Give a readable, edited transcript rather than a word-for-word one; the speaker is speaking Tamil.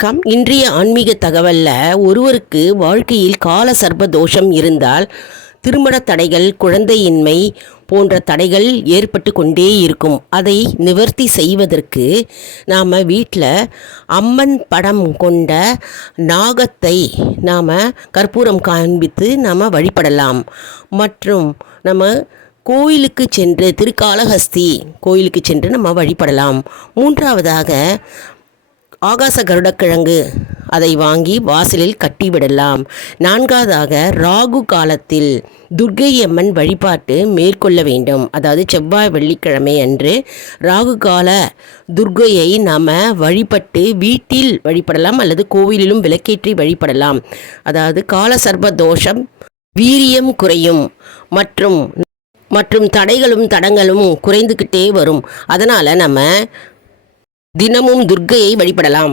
வணக்கம். இன்றைய ஆன்மீக தகவல்ல ஒருவருக்கு வாழ்க்கையில் கால சர்ப்ப தோஷம் இருந்தால் திருமண தடைகள், குழந்தையின்மை போன்ற தடைகள் ஏற்பட்டு கொண்டே இருக்கும். அதை நிவர்த்தி செய்வதற்கு நாம் வீட்டில் அம்மன் படம் கொண்ட நாகத்தை நாம் கற்பூரம் காண்பித்து நாம் வழிபடலாம். மற்றும் நம்ம கோயிலுக்கு சென்று திருக்காளஹஸ்தி கோயிலுக்கு சென்று நம்ம வழிபடலாம். மூன்றாவதாக ஆகாச கருடக்கிழங்கு அதை வாங்கி வாசலில் கட்டிவிடலாம். நான்காவதாக ராகு காலத்தில் துர்க்கை அம்மன் வழிபாட்டு மேற்கொள்ள வேண்டும். அதாவது செவ்வாய் வெள்ளிக்கிழமை அன்று ராகு கால துர்க்கையை நாம் வழிபட்டு வீட்டில் வழிபடலாம் அல்லது கோவிலிலும் விளக்கேற்றி வழிபடலாம். அதாவது கால சர்ப்ப தோஷம் வீரியம் குறையும் மற்றும் தடைகளும் தடங்களும் குறைந்துக்கிட்டே வரும். அதனால் நம்ம தினமும் துர்க்கையை வழிபடலாம்.